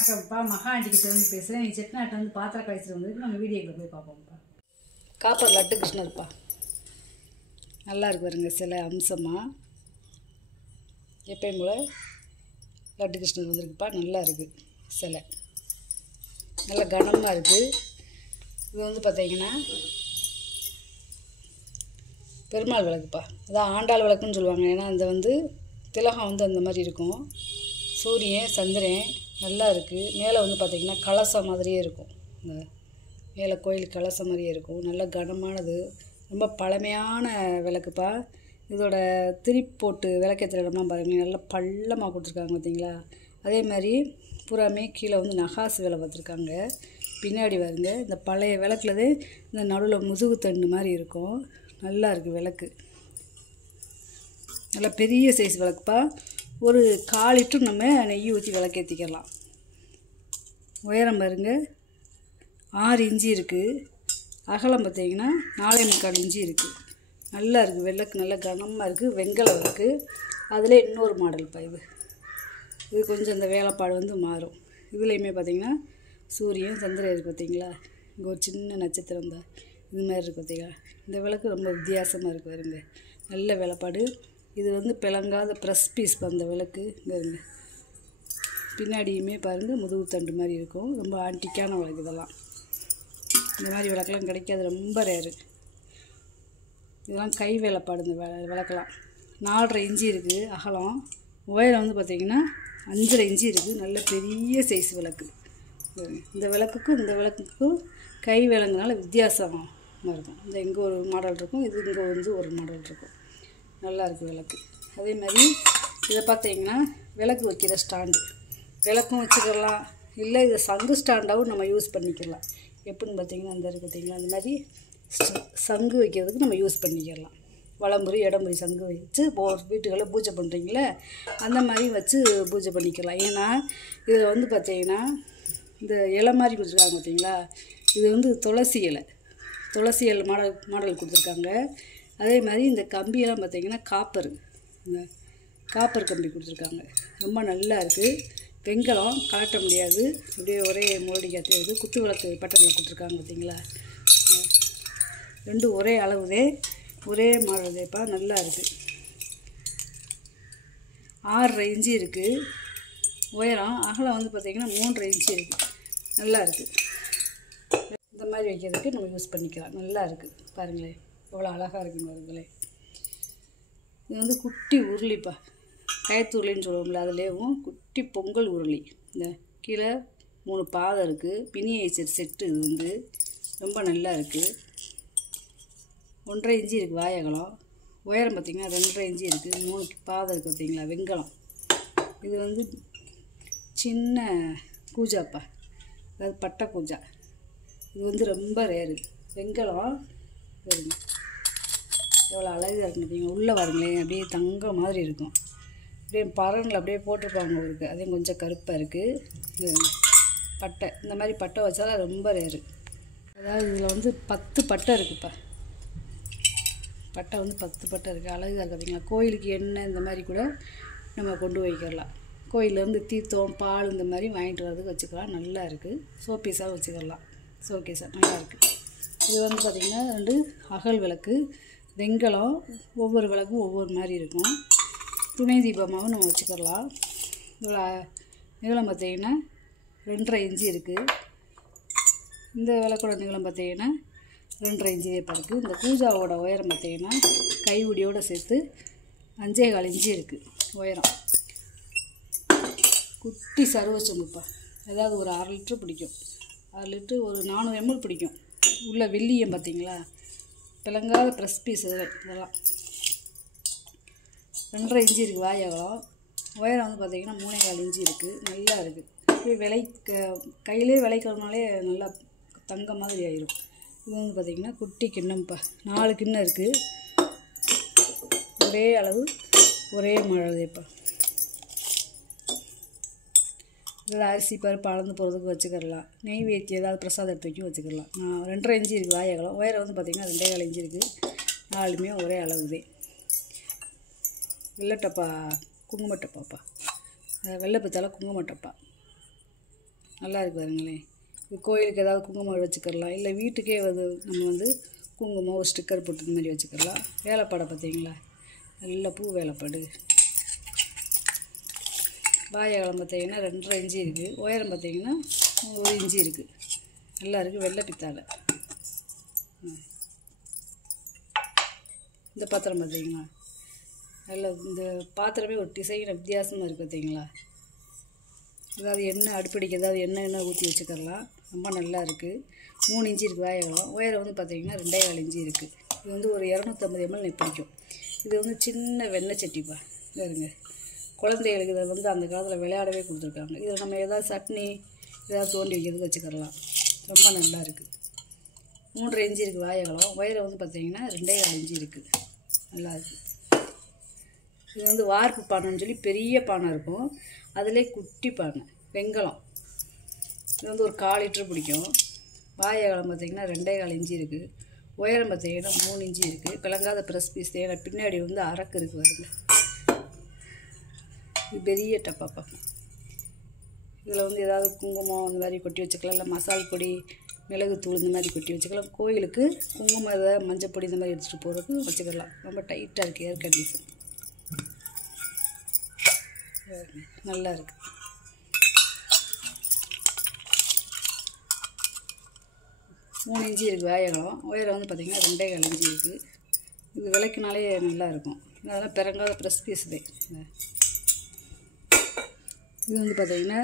வணக்கம்ப்பா. மகா ஆண்டிக்கிட்ட வந்து பேசுகிறேன். நீ செட்டிநாட்டை வந்து பாத்திரம் கழிச்சிட்டு வந்துருக்கு. நம்ம வீடியோக்குள்ள போய் பார்ப்போம்ப்பா. காப்பர் லட்டு கிருஷ்ணர்ப்பா, நல்லா இருக்கு பாருங்க. சில அம்சமாக எப்பயும் போல் லட்டு கிருஷ்ணர் வந்துருக்குப்பா. நல்லா இருக்குது, சிலை நல்ல கனமாக இருக்குது. இது வந்து பார்த்தீங்கன்னா பெருமாள் விளக்குப்பா. அதான் ஆண்டாள் விளக்குன்னு சொல்லுவாங்க. ஏன்னா அந்த வந்து திலகம் வந்து அந்த மாதிரி இருக்கும். சூரியன் சந்திரன் நல்லா இருக்குது. மேலே வந்து பார்த்திங்கன்னா கலசம் மாதிரியே இருக்கும். இந்த மேலே கோயில் கலசம் மாதிரியே இருக்கும். நல்ல கனமானது, ரொம்ப பழமையான விளக்குப்பா. இதோட திரிப்பு போட்டு விளக்கேற்றுற இடம்லாம் பாருங்கள், நல்லா பள்ளமாக கொடுத்துருக்காங்க பார்த்தீங்களா. அதே மாதிரி பூராமே கீழே வந்து நகாசு வேலை பார்த்துருக்காங்க. பின்னாடி பாருங்க, இந்த பழைய விளக்குலதே இந்த நடுவில் முதுகு தண்டு மாதிரி இருக்கும். நல்லா இருக்குது விளக்கு. நல்லா பெரிய சைஸ் விளக்குப்பா. ஒரு 1/4 லிட்டர் நம்ம நெய் ஊற்றி விளக்கேற்றிக்கலாம். உயரம் பாருங்க 6 இன்ச்சு இருக்குது. அகலம் பார்த்தீங்கன்னா 4.25 இன்ச்சு இருக்குது. நல்லா இருக்குது விளக்கு, நல்லா கனமாக இருக்குது. வெண்கலம் இருக்குது. அதில் இன்னொரு மாடல்ப்பா. இது கொஞ்சம் இந்த வேலைப்பாடு வந்து மாறும். இதுலேயுமே பார்த்திங்கன்னா சூரியன் சந்திரன் இருக்குது பார்த்தீங்களா. இங்கே ஒரு சின்ன நட்சத்திரம் தான் இது மாதிரி இருக்குது பார்த்தீங்களா. இந்த விளக்கு ரொம்ப வித்தியாசமாக இருக்குது பாருங்க, நல்ல வேலைப்பாடு. இது வந்து பிளங்காத ப்ரெஸ் பீஸ் அந்த விளக்கு. இங்கே இருங்க, பின்னாடியுமே பாருங்கள் முதுகு தண்டு மாதிரி இருக்கும். ரொம்ப ஆன்டிக்கான விளக்கு இதெல்லாம். இந்த மாதிரி விளக்கெல்லாம் கிடைக்காது, ரொம்ப ரேரு. இதெல்லாம் கை வேலைப்பாடு. இந்த விளக்கெல்லாம் 4.5 இன்ச்சு இருக்குது அகலம். உயரம் வந்து பார்த்திங்கன்னா 5.5 இன்ச்சு இருக்குது. நல்ல பெரிய சைஸ் விளக்கு. இந்த விளக்குக்கும் இந்த விளக்குக்கும் கை விளங்குனால வித்தியாசமாக இருக்கும். இந்த இங்கே ஒரு மாடல் இருக்கும், இது இங்கே வந்து ஒரு மாடல் இருக்கும். நல்லா இருக்குது விளக்கு. அதே மாதிரி இதை பார்த்தீங்கன்னா விளக்கு வைக்கிற ஸ்டாண்டு, விளக்கும் வச்சுக்கலாம். இல்லை இதை சங்கு ஸ்டாண்டாகவும் நம்ம யூஸ் பண்ணிக்கலாம். எப்படின்னு பார்த்தீங்கன்னா இந்த இருக்குது பார்த்தீங்களா, அந்த மாதிரி சங்கு வைக்கிறதுக்கு நம்ம யூஸ் பண்ணிக்கலாம். வலம்புரி இடம்புரி சங்கு வச்சு வீட்டுகளில் பூஜை பண்ணுறீங்களே, அந்த மாதிரி வச்சு பூஜை பண்ணிக்கலாம். ஏன்னா இதில் வந்து பார்த்தீங்கன்னா இந்த இலை மாதிரி கொடுத்துருக்காங்க பார்த்தீங்களா. இது வந்து துளசி இலை மாடல் கொடுத்துருக்காங்க. அதே மாதிரி இந்த கம்பியெல்லாம் பார்த்திங்கன்னா இந்த காப்பர் கம்பி கொடுத்துருக்காங்க. ரொம்ப நல்லா இருக்குது. வெண்கலம் கலட்ட முடியாது, அப்படியே ஒரே மோல்டிங்காக தெரியுது. குத்து விளக்கு பட்டனில் கொடுத்துருக்காங்க பார்த்தீங்களா. ரெண்டும் ஒரே அளவுதே, ஒரே மாடல்தேப்பா. நல்லா இருக்குது. 6.5 இன்ச்சு இருக்குது உயரம். அகலம் வந்து பார்த்திங்கன்னா 3.5 இன்ச்சு இருக்குது. நல்லா இருக்குது. இந்த மாதிரி வைக்கிறதுக்கு நம்ம யூஸ் பண்ணிக்கலாம். நல்லா இருக்குது பாருங்களேன், எவ்வளோ அழகாக இருக்குங்க பாருங்களே. இது வந்து குட்டி உருளிப்பா, கயத்து உருளின்னு சொல்லுவோம்ல, அதுலேயும் குட்டி பொங்கல் உருளி. இந்த கீழே 3 பாதம் இருக்குது. Miniature set. இது வந்து ரொம்ப நல்லா இருக்குது. 1.5 இன்ச்சு இருக்குது வாயகலம். உயரம் பார்த்திங்கன்னா 2.5 இன்ச்சு இருக்குது. 3 பாதம் இருக்குது பார்த்தீங்களா. வெண்கலம். இது வந்து சின்ன கூஜாப்பா, அதாவது பட்டை கூஜா. இது வந்து ரொம்ப ரேரு. வெண்கலம் வருங்க, எவ்வளோ அழகாக இருக்குன்னு பார்த்தீங்கன்னா. உள்ளே பாருங்களேன், அப்படியே தங்கம் மாதிரி இருக்கும். அப்படியே பரனில் அப்படியே போட்டிருப்பாங்க இருக்குது. அதே கொஞ்சம் கருப்பாக இருக்குது. பட்டை இந்த மாதிரி பட்டை வச்சாலும் ரொம்ப ரேரு. அதாவது இதில் வந்து 10 பட்டை இருக்குப்பா. பட்டை வந்து 10 பட்டை இருக்குது. அழகாக இருக்குது பார்த்தீங்களா. கோயிலுக்கு எண்ணெய் இந்த மாதிரி கூட நம்ம கொண்டு வைக்கலாம். கோயிலேருந்து தீர்த்தம் பால் இந்த மாதிரி வாங்கிட்டு வரதுக்கு வச்சுக்கலாம். நல்லா இருக்குது. சோப்பீஸாக வச்சுக்கலாம். ஷோகேஸாக நல்லா இருக்குது. இது வந்து பார்த்திங்கன்னா 2 அகல் விளக்கு, வெண்கலம். ஒவ்வொரு விளக்கும் ஒவ்வொரு மாதிரி இருக்கும். துணை தீபமாகவும் நம்ம வச்சுக்கலாம். இவ்வளோ நீளம் பார்த்திங்கன்னா 2.5 இன்ச்சு இருக்குது. இந்த விளக்கோட நீளம் பார்த்திங்கன்னா 2.5 இன்ச்சு இருக்குது. இந்த பூஜாவோட உயரம் பார்த்திங்கன்னா கைவிடியோடு சேர்த்து 5.25 இன்ச்சு இருக்குது உயரம். குட்டி சர்வச்சொம்புப்பா. ஏதாவது ஒரு 1/2 லிட்டர் பிடிக்கும். 1/2 லிட்டர் ஒரு 400 ml பிடிக்கும். உள்ள வெள்ளியம் பார்த்தீங்களா, பிளங்காத ப்ரெஸ் பீஸ். இதெல்லாம் 2.5 இன்ச்சு இருக்குது வாயகலம். உயரம் வந்து பார்த்திங்கன்னா 3.25 இன்ச்சு இருக்குது. நல்லா இருக்குது. அப்படியே கையிலே விளைக்கிறதுனாலே நல்லா தங்க மாதிரி ஆயிரும். இது வந்து பார்த்திங்கன்னா குட்டி கிண்ணம்ப்பா. 4 கிண்ணம் இருக்குது. ஒரே அளவு ஒரே மழைப்பா. இதில் அரிசி பருப்பு அளந்து போகிறதுக்கு வச்சுக்கலாம். நெய்வேத்தி ஏதாவது பிரசாதம் தூக்கி வச்சுக்கலாம். 2.5 இன்ச்சு இருக்குது வாயகலம். உயரம் வந்து பார்த்திங்கன்னா 2.25 இன்ச்சு இருக்குது. 4மே ஒரே அளவுதே. வெள்ளட்டப்பா குங்குமட்டப்பாப்பா, வெள்ளை பித்தால குங்குமட்டப்பா. நல்லா இருக்கு பாருங்களேன். இது கோயிலுக்கு ஏதாவது குங்குமம் வச்சுக்கலாம், இல்லை வீட்டுக்கே நம்ம குங்குமம் ஒரு ஸ்டிக்கர் போட்டு இந்த மாதிரி வச்சுக்கலாம். வேலைப்பாடை பார்த்தீங்களா, நல்ல பூ வேலைப்பாடு. வாழைப்பழம் பார்த்தீங்கன்னா 2.5 இன்ச்சு இருக்குது. உயரம் பார்த்தீங்கன்னா 1 இன்ச்சு இருக்குது. நல்லா இருக்குது. வெள்ளை பித்தாழை. இந்த பாத்திரம் பார்த்தீங்களா, நல்ல இந்த பாத்திரமே ஒரு டிசைன் வித்தியாசமாக இருக்குது பார்த்தீங்களா. ஏதாவது எண்ணெய் அடுப்படிக்கு ஏதாவது எண்ணெய் ஊற்றி வச்சுக்கலாம். ரொம்ப நல்லா இருக்குது. 3 இன்ச்சு இருக்குது வாழைப்பழம். உயரம் பார்த்தீங்கன்னா 2.25 இன்ச்சு இருக்குது. இது ஒரு 250 ml பிடிக்கும். இது சின்ன வெண்ணெய் சட்டிப்பா. பாருங்க, குழந்தைகளுக்கு இதை அந்த காலத்தில் விளையாடவே கொடுத்துருக்காங்க. இதில் நம்ம ஏதாவது சட்னி ஏதாவது தோண்டி வைக்கிறதுக்கு வச்சுக்கலாம். ரொம்ப நல்லா இருக்குது. 3.5 இன்ச்சு இருக்குது வாழைப்பழம். உயரம் பார்த்தீங்கன்னா 2.25 இன்ச்சு இருக்குது. நல்லா இருக்குது. இது வார்ப்பு பானைன்னு சொல்லி பெரிய பானை இருக்கும். அதிலே குட்டி பானை வெங்கலம். இது ஒரு 1/4 லிட்டர் பிடிக்கும். வாழைப்பழம் பார்த்தீங்கன்னா 2.25 இன்ச்சு இருக்குது. உயரம் பார்த்தீங்கன்னா 3 இன்ச்சு இருக்குது. பிளங்காத ப்ரெஸ் பீஸ் தேவை. பின்னாடி அரக்கு இருக்குது வருது. இது பெரிய டப்பாப்பா. இதில் ஏதாவது குங்குமம் அந்த மாதிரி கொட்டி வச்சுக்கலாம், இல்லை மசால் பொடி மிளகுத்தூள் இந்த மாதிரி கொட்டி வச்சுக்கலாம். கோயிலுக்கு குங்குமம் ஏதாவது மஞ்சள் பொடி இந்த மாதிரி எடுத்துகிட்டு போகிறதுக்கு வச்சுக்கலாம். ரொம்ப டைட்டாக இருக்குது. ஏர் கண்டிஷன் நல்லா இருக்குது. மூணு இன்ச்சு இருக்குது வாழைப்பழம். உயரம் பார்த்திங்கன்னா 2.25 இன்ச்சு இருக்குது. இது விளக்குனாலே நல்லாயிருக்கும். அதெல்லாம் பிறங்காத ப்ரெஸ் பீஸ் தான். இது பார்த்திங்கன்னா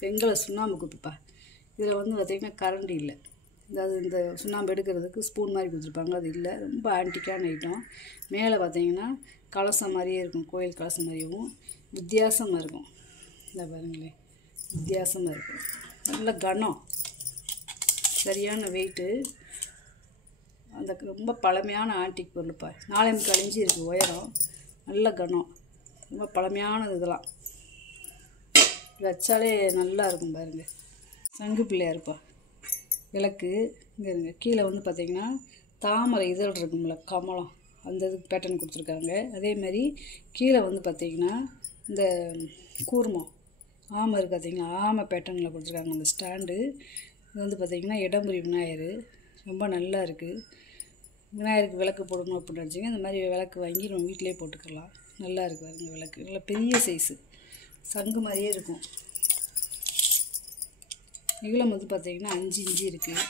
வெங்கல சுண்ணாம்பு குப்பிப்பா. இதில் பார்த்திங்கன்னா கரண்ட் இல்லை. அதாவது இந்த சுண்ணாம்பு எடுக்கிறதுக்கு ஸ்பூன் மாதிரி கொடுத்துருப்பாங்க, அது இல்லை. ரொம்ப ஆன்டிக்கான ஐட்டம். மேலே பார்த்திங்கன்னா கலசம் மாதிரியே இருக்கும். கோயில் கலசம் மாதிரியும் வித்தியாசமாக இருக்கும். இந்த பாருங்களேன், வித்தியாசமாக இருக்கும். நல்ல கனம், சரியான வெயிட்டு. அந்த ரொம்ப பழமையான ஆன்டிக் பொருள்ப்பா. 4.25 இன்ச்சு இருக்குது உயரம். நல்ல கனம், ரொம்ப பழமையானது. இதெல்லாம் வச்சாலே நல்லா இருக்கும் பாருங்கள். சங்கு பிள்ளையாருப்பா விளக்கு. இங்கே இருங்க, கீழே பார்த்திங்கன்னா தாமரை இதழ் இருக்கும்ல, கமலம், அந்த இதுக்கு பேட்டர்ன் கொடுத்துருக்காங்க. அதேமாதிரி கீழே பார்த்திங்கன்னா இந்த கூர்மம் ஆமை இருக்குது பார்த்திங்கன்னா, ஆமை பேட்டர்னில் கொடுத்துருக்காங்க அந்த ஸ்டாண்டு. இது பார்த்திங்கன்னா இடம்புரி விநாயகர். ரொம்ப நல்லா இருக்குது. விநாயகருக்கு விளக்கு போடணும் அப்படின்னு நினச்சிங்க, இந்த மாதிரி விளக்கு வாங்கி நம்ம வீட்டிலே போட்டுக்கலாம். நல்லா இருக்குது பாருங்க விளக்கு. நல்லா பெரிய சைஸு, சங்கு மாதிரியே இருக்கும். நீளம் பார்த்திங்கன்னா 5 இன்ச்சு இருக்குது.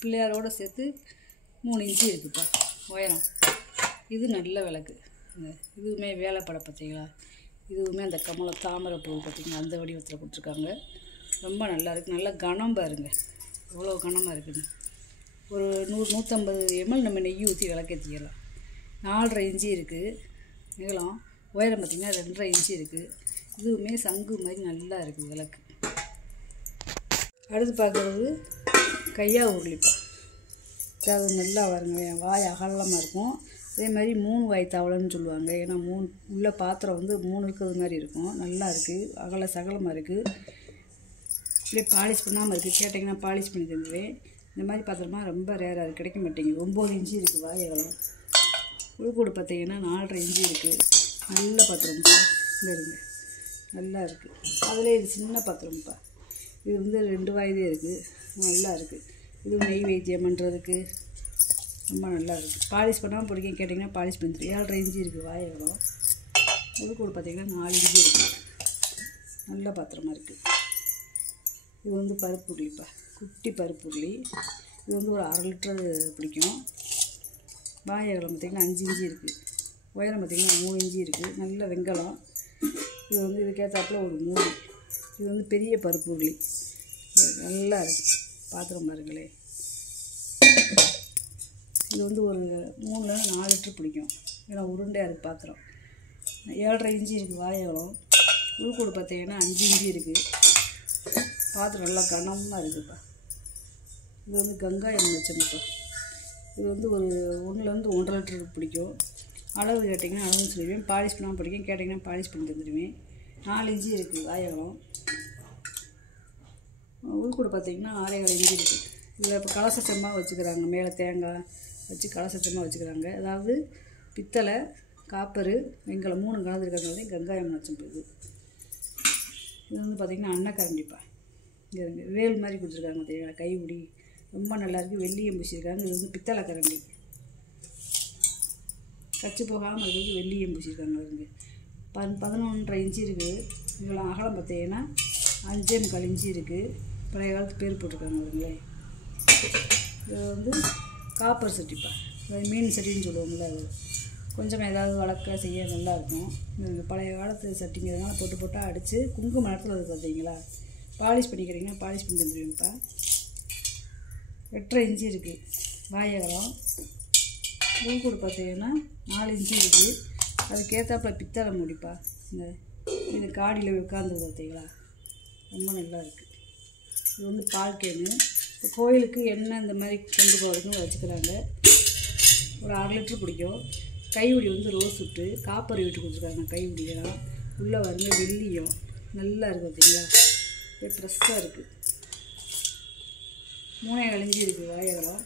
பிள்ளையாரோடு சேர்த்து 3 இன்ச்சு இருக்குதுப்பா உயரம். இது நல்ல விளக்கு. இதுவுமே வேலைப்படை பார்த்திங்களா. இதுவுமே அந்த கமல தாமரை பூ பார்த்திங்கன்னா அந்த வடிவத்தில் கொடுத்துருக்காங்க. ரொம்ப நல்லா இருக்குது. நல்லா கனம் பாருங்க, எவ்வளோ கனமாக இருக்குது. ஒரு 100-150 ml நம்ம நெய் ஊற்றி விளக்கேற்றிக்கலாம். 4.5 இன்ச்சு இருக்குது நீளம். உயரம் பார்த்திங்கன்னா 2.5 இன்ச்சு இருக்குது. இதுவுமே சங்கு மாதிரி நல்லா இருக்குது விளக்கு. அடுத்து பார்க்குறது கையா உருளிப்பா. அது நல்லா வருங்க, வாய் அகலமாக இருக்கும். அதே மாதிரி 3 வாய் தவளைன்னு சொல்லுவாங்க. ஏன்னா 3 உள்ள பாத்திரம் 3 இருக்கிறது மாதிரி இருக்கும். நல்லா இருக்குது, அகல சகலமாக இருக்குது. இப்படியே பாலிஷ் பண்ணாமல் இருக்குது. கேட்டிங்கன்னா பாலிஷ் பண்ணி தந்துடுவேன். இந்த மாதிரி பாத்திரமா ரொம்ப ரேராக இருக்குது, கிடைக்க மாட்டேங்குது. 9 இன்ச்சு இருக்குது வாய் அகலம். உள்கூடு பார்த்திங்கன்னா 4.5 இன்ச்சு இருக்குது. நல்ல பாத்திரம்ப்பா. இந்த இருங்க, நல்லா இருக்குது. அதில் இது சின்ன பாத்திரம்ப்பா. இது 2 வாய்தே இருக்குது. நல்லா இருக்குது. இது நெய் வைத்தியம் பண்ணுறதுக்கு ரொம்ப நல்லா இருக்குது. பாலிஷ் பண்ணாமல் பிடிக்கும். கேட்டிங்கன்னா பாலிஷ் பண்ணிட்டு 7.5 இன்ச்சு இருக்குது வாய் அகலம். உள்கூடு பார்த்திங்கன்னா 4 இன்ச்சு இருக்குது. நல்ல பாத்திரமாக இருக்குது. இது பருப்பு உருளிப்பா, குட்டி பருப்பு உருளி. இது ஒரு 1/2 லிட்டர் பிடிக்கும். வாய் அகலம் பார்த்திங்கன்னா 5 இன்ச்சு இருக்குது. உயரம் பார்த்திங்கன்னா 3 இன்ச்சு இருக்குது. நல்ல வெங்கலம். இது இதுக்கேற்றாப்புல ஒரு மூடி. இது பெரிய பருப்பு உருளி. நல்லா இருக்குது. பாத்திரம் பாருங்களே. இது ஒரு 3-4 லிட்டர் பிடிக்கும். ஏன்னா உருண்டையாக இருக்குது பாத்திரம். 7.5 இன்ச்சு இருக்குது வாய் அகலம். உள்கூடு பார்த்திங்கன்னா 5 இன்ச்சு இருக்குது. பாத்திரம் நல்லா கனமாக இருக்குதுப்பா. இது கங்காயம் வச்சுருப்பா. இது ஒரு 1-1 1/2 லிட்டர் பிடிக்கும். அளவு கேட்டிங்கன்னா அளவுன்னு சொல்லுவேன். பாலிஷ் பண்ணாமல் பிடிக்கும். கேட்டிங்கன்னா பாலிஷ் பண்ணி தந்துடுவேன். 4 இன்ச்சு இருக்குது வாய் அகலம். உள்கூடு பார்த்திங்கன்னா 6.25 இன்ச்சு இருக்குது. இதில் இப்போ கலச செம்மாக வச்சுக்கிறாங்க. மேலே தேங்காய் வச்சு கலச செம்மாக வச்சுக்கிறாங்க. அதாவது பித்தளை, காப்பரு, வெங்கலம் 3 கலந்துருக்கிறதுனால கங்காயம் வச்சுருக்குது. இது பார்த்திங்கன்னா அன்னக்கரண்டிப்பா. இங்கே வேல் மாதிரி கொடுத்துருக்காங்க பார்த்தீங்களா, கைப்பிடி ரொம்ப நல்லாயிருக்கு. வெள்ளியம் பூசியிருக்காங்க. இது வந்து பித்தளை கரண்டி, கச்சு போகாமல் இருக்கிறதுக்கு வெள்ளியம் பூசியிருக்காங்க. இங்கே 11.5 இன்ச்சு இருக்குது. இவ்வளோ அகலம் பார்த்தீங்கன்னா 5.25 இன்ச்சு இருக்குது. பழைய காலத்து பேர் போட்டிருக்காங்க அவங்களே. இது வந்து காப்பர் சட்டிப்பா, மீன் சட்டின்னு சொல்லுவோம்ல, அது கொஞ்சம் ஏதாவது வளர்க்க செய்ய நல்லாயிருக்கும். இந்த பழைய காலத்து சட்டிங்கிறதுனால போட்டு போட்டால் அடித்து குங்கும நேரத்தில் அது பார்த்தீங்களா, பாலிஷ் பண்ணிக்கிறீங்கன்னா பாலிஷ் பண்ணி தந்துடுவீங்கப்பா. 8.5 இன்ச்சு இருக்குது வாயகலம். பூக்கூடு பார்த்தீங்கன்னா 4 இன்ச்சு இருக்குது. அதுக்கேற்றாப்புல பித்தளை மூடிப்பா. இந்த இது காடியில் உட்காந்து பார்த்தீங்களா, ரொம்ப நல்லா இருக்குது. இது வந்து பால் கேனு. இப்போ கோயிலுக்கு எண்ணெய் இந்த மாதிரி கொண்டு போகிறதுக்கும் வச்சுக்கிறாங்க. ஒரு 1/2 லிட்டர் பிடிக்கும். கைவிடி வந்து ரோஸ் விட்டு காப்பர் விட்டு கொடுத்துருக்காங்க. கைவிடியெல்லாம் உள்ளே வந்து வெள்ளியும் நல்லா இருக்குது பார்த்தீங்களா, ஃப்ரெஷ்ஷாக இருக்குது. 3.25 இன்ச்சு இருக்குது வாயகலம்.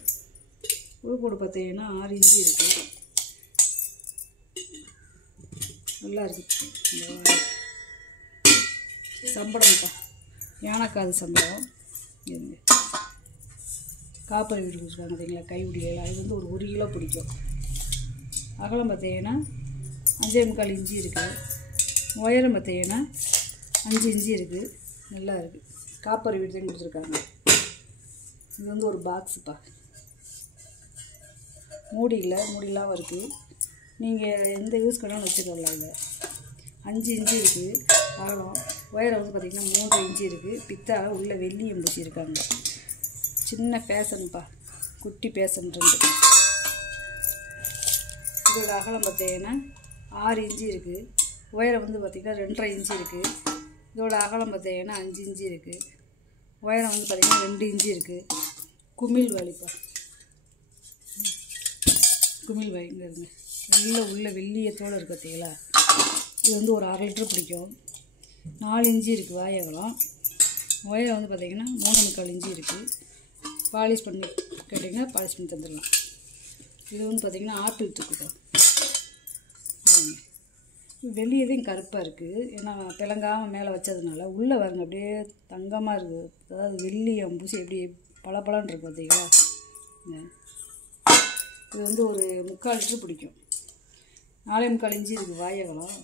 உள்கூடு பார்த்தீங்கன்னா 6 இன்ச்சு இருக்குது. நல்லா இருக்குது. இந்த சம்பளம்ப்பா, யானைக்காது சம்பளம். இருங்க, காப்பர் வீட்டு கொடுத்துருக்காங்க பார்த்தீங்களா, கைவிடியெல்லாம். இது வந்து ஒரு 1 கிலோ பிடிக்கும். அகலம் பார்த்தீங்கன்னா 5.25 இன்ச்சு இருக்குது. உயரம் பார்த்தீங்கன்னா 5 இன்ச்சு இருக்குது. நல்லா இருக்குது. காப்பர் வீடு தான் கொடுத்துருக்காங்க. இது வந்து ஒரு பாக்ஸுப்பா, மூடி இல்லை, மூடிலாம் இருக்குது. நீங்கள் எந்த யூஸ் பண்ணாலும் வச்சுக்கலாம். இல்லை 5 இன்ச்சு இருக்குது அகலம். உயரம் வந்து பார்த்திங்கன்னா 3 இன்ச்சு இருக்குது. பித்தால உள்ள வெள்ளியம் பூசியிருக்காங்க. சின்ன பேசன்ப்பா, குட்டி பேசன்றது. இதோட அகலம் பார்த்தீங்கன்னா 6 இன்ச்சு இருக்குது. உயரம் வந்து பார்த்திங்கன்னா 2.5 இன்ச்சு இருக்குது. இதோட அகலம் பார்த்தீங்கன்னா 5 இன்ச்சு இருக்குது. உயரம் வந்து பார்த்திங்கன்னா 2 இன்ச்சு இருக்குது. குமிழ் வலிப்பா, குமிழ் வலிங்கிறதுங்க நல்ல உள்ள வெள்ளியத்தோடு இருக்குது பார்த்தீங்களா. இது வந்து ஒரு 1/2 லிட்டர் பிடிக்கும். 4 இன்ச்சு இருக்குது வாயகலம். உயரம் வந்து பார்த்திங்கன்னா 3.25 இன்ச்சு இருக்குது. பாலிஷ் பண்ணி கேட்டிங்கன்னா பாலிஷ் பண்ணி தந்துடலாம். இது வந்து பார்த்திங்கன்னா ஆப்பிள் இருக்குப்பா. வெளியதையும் கருப்பாக இருக்குது, ஏன்னா பிளங்காமல் மேலே வச்சதுனால. உள்ளே பாருங்க அப்படியே தங்கமாக இருக்குது. அதாவது வெள்ளி அம்பூசி எப்படி பளபளன்னு இருக்குது பார்த்தீங்களா. இது வந்து ஒரு 3/4 லிட்டர் பிடிக்கும். 4.25 இன்ச்சு இருக்குது வாயகலம்.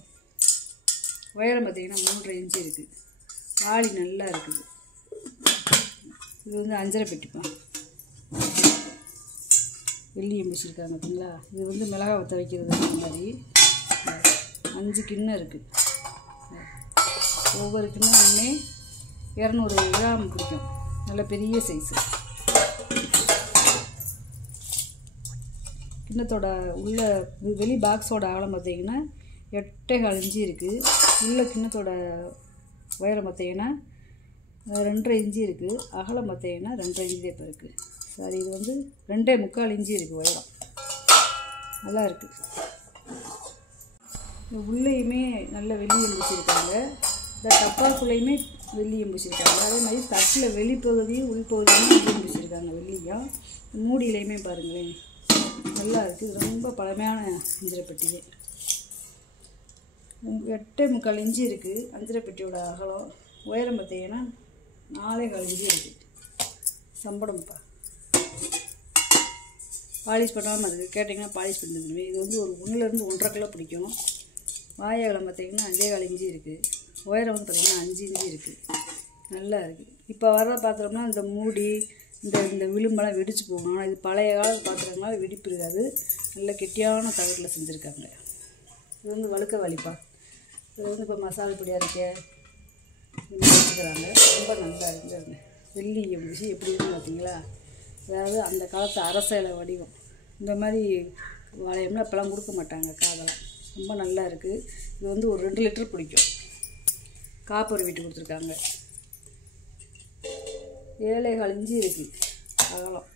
உயரம் பார்த்திங்கன்னா 3.5 இன்ச்சு இருக்குது. வாளி நல்லா இருக்குது. இது வந்து 5.5 பெட்டிப்பா, வெள்ளி எம்பிச்சிருக்காங்க பார்த்தீங்களா. இது வந்து மிளகா வற்ற வைக்கிறது மாதிரி 5 கிண்ணம் இருக்குது. ஒவ்வொரு கிண்ணமுமே 200 கிராம் பிடிக்கும். நல்ல பெரிய சைஸு. கிண்ணத்தோட உள்ள வெளி பாக்ஸோட அகலம் பார்த்திங்கன்னா 8.25 இன்ச்சு இருக்குது. உள்ள கிண்ணத்தோட உயரம் பார்த்திங்கன்னா 2.5 இன்ச்சு இருக்குது. அகலம் பார்த்திங்கன்னா 2.5 இன்ச்சு இப்போ இருக்குது. சாரி, இது வந்து 2.25 இன்ச்சு இருக்குது உயரம். நல்லா இருக்குது. உள்ளேயுமே நல்ல வெள்ளியம் பூசியிருக்காங்க. இந்த டப்பாக்குள்ளேயுமே வெள்ளியம் பூசியிருக்காங்க. அதே மாதிரி தட்டில் வெளிப்பகுதியும் உள்பகுதியும் வெள்ளியம் பூசியிருக்காங்க. வெள்ளியம் மூடியிலையுமே பாருங்களேன் நல்லா இருக்குது. ரொம்ப பழமையான அஞ்சரைப்பெட்டியே. 8.25 இன்ச்சு இருக்குது அஞ்சரைப்பெட்டியோட அகலம். உயரம் பார்த்தீங்கன்னா 4.25 இன்ச்சு இருக்குது. சம்பளம்ப்பா, பாலிஷ் பண்ணாமல் இருக்குது. கேட்டிங்கன்னா பாலிஷ் பண்ணி தந்துடுவேன். இது வந்து ஒரு 1.5 1/2 கிலோ பிடிக்கும். வாயகலம் பார்த்திங்கன்னா 5.25 இன்ச்சு இருக்குது. உயரம் வந்து பார்த்திங்கன்னா 5 இன்ச்சு இருக்குது. நல்லா இருக்குது. இப்போ வர பாத்திரம்னா இந்த மூடி இந்த விளிம்பெல்லாம் வெடிச்சு போகணும். ஆனால் இது பழைய கால பாத்திரங்களால் வெடிப்பு இருக்காது. நல்ல கெட்டியான தகட்டில் செஞ்சுருக்காங்க. இது வந்து வழுக்க வலிப்பா. இது வந்து இப்போ மசாலா பொடி அரைக்க வச்சுக்கிறாங்க. ரொம்ப நல்லா இருக்குங்க. வெள்ளி எம்பிசி எப்படி இருக்குன்னு பார்த்தீங்களா. அதாவது அந்த காலத்து அரசியல வடிவம். இந்த மாதிரி வளையம்னா இப்போலாம் கொடுக்க மாட்டாங்க காதெல்லாம். ரொம்ப நல்லா இருக்குது. இது வந்து ஒரு 2 லிட்டர் பிடிக்கும். காப்பர் வீட்டு கொடுத்துருக்காங்க. 7.25 இன்ச்சு இருக்குது அகலம்.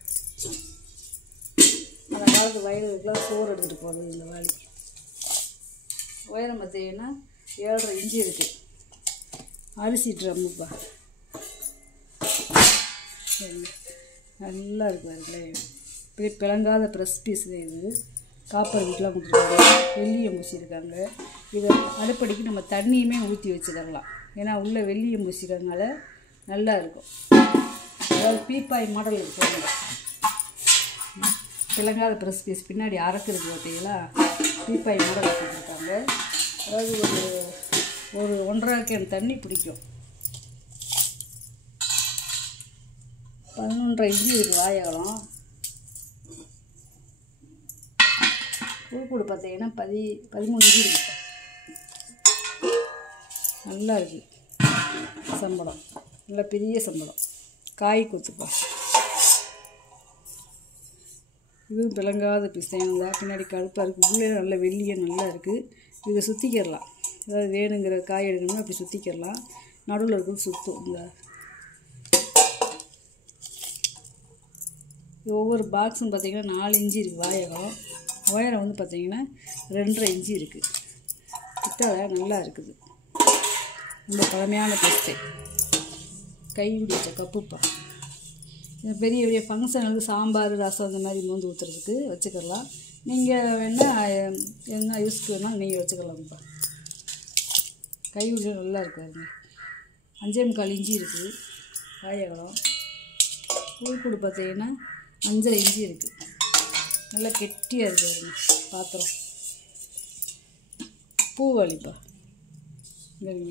அந்த காலத்து வயலுக்கெல்லாம் சோறு எடுத்துகிட்டு போகிறது இந்த வாளி. உயரம் பார்த்தீங்கன்னா 7.5 இன்ச்சு இருக்குது. அரிசி ட்ரம்முப்பா, நல்லா இருக்குது. அதுக்குள்ளே இப்படி பிளங்காத ப்ரெஸ் பீஸ் இது. காப்பர் வீட்டெலாம் கொடுத்துருக்காங்க. வெள்ளியம் பூசியிருக்காங்க. இதை அடுப்படிக்கு நம்ம தண்ணியுமே ஊற்றி வச்சுக்கலாம். ஏன்னா உள்ளே வெள்ளியம் பூசிக்கிறதுனால நல்லா இருக்கும். அதாவது பீப்பாய் மாடல் இருக்கும். பிளங்காத ப்ரெஸ் பீஸ் பின்னாடி அரைக்கிறதுக்கு பார்த்தீங்களா, பீப்பாய் மாடல் வச்சுருக்காங்க. அதாவது ஒரு 1.5 கேன் தண்ணி பிடிக்கும். 11.5 இன்ச்சு இருக்குது வாயகலம். பூக்கூடு பார்த்தீங்கன்னா 13 இன்ச்சு இருக்குது. நல்லா இருக்குது சம்பளம், நல்லா பெரிய சம்பளம். காய் கொத்துப்பா, இதுவும் பிளங்காத பிசைங்க. பின்னாடி கருப்பாக இருக்குது, உள்ளே நல்ல வெள்ளியாக நல்லா இருக்குது. இதை சுற்றிக்கிடலாம். அதாவது வேணுங்கிற காய் எடுக்கணும்னா அப்படி சுற்றிக்கிடலாம். நடுவில் இருக்கிறது சுற்றும். இந்த ஒவ்வொரு பாக்ஸும் பார்த்திங்கன்னா 4 இன்ச்சு இருக்குது வாயகம். உயரம் வந்து பார்த்திங்கன்னா 2.5 இன்ச்சு இருக்குது. பித்தளை நல்லா இருக்குது. ரொம்ப பழமையான பிஸ்தை. கை பிடிச்ச கப்புப்பா. பெரிய பெரிய ஃபங்க்ஷனுக்கு சாம்பார் ரசம் இந்த மாதிரி மோந்து ஊற்றுறதுக்கு வச்சுக்கலாம். நீங்கள் வேணால் என்ன யூஸ்க்கு வேணால் நீங்கள் வச்சுக்கலாம்ப்பா. கை பிடிச்ச நல்லா இருக்காருங்க. 5.25 இன்ச்சு இருக்குது வாயகலம். பூக்கூடு பார்த்தீங்கன்னா 5.5 இன்ச்சு இருக்குது. நல்லா கெட்டியாக இருக்காருங்க பாத்திரம். பூவாளிப்பா.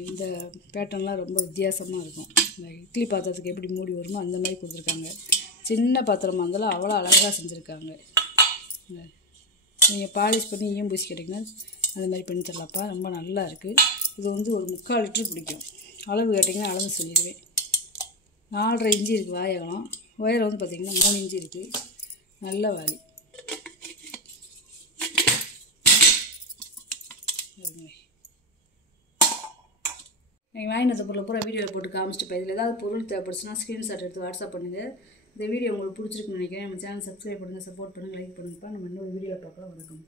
இந்த பேட்டர்ன்லாம் ரொம்ப வித்தியாசமாக இருக்கும். இந்த இட்லி பாத்திரத்துக்கு எப்படி மூடி வருமோ அந்த மாதிரி கொடுத்துருக்காங்க. சின்ன பாத்திரமாக இருந்தாலும் அவ்வளோ அழகாக செஞ்சுருக்காங்க. நீங்கள் பாலிஷ் பண்ணி ஈயம் பூசி கேட்டிங்கன்னா அந்த மாதிரி பண்ணி தரலாம்ப்பா. ரொம்ப நல்லா இருக்குது. இது வந்து ஒரு 3/4 லிட்டர் பிடிக்கும். அளவு கேட்டிங்கன்னா அளந்து சொல்லிடுவேன். 4.5 இன்ச்சு இருக்குது வாயகம். உயரம் வந்து பார்த்திங்கன்னா 3 இன்ச்சு இருக்குது. நல்ல வாளி. நீங்கள் வாங்கினது பொருளை பூரா வீடியோவில் போட்டு காமிச்சிட்டு போய் இதில் ஏதாவது பொருள் தேவைப்படுச்சுன்னா ஸ்க்ரீன்ஷாட் எடுத்து வாட்ஸ்அப் பண்ணுங்கள். இந்த வீடியோ உங்களுக்கு பிடிச்சிருக்குன்னு நினைக்கிறேன். நம்ம சேனல் சப்ஸ்கிரைப் பண்ணுங்கள், சப்போர்ட் பண்ணுங்கள், லைக் பண்ணுங்கப்பா. நம்ம இன்னொரு வீடியோவில் பார்க்கலாம். வணக்கம்.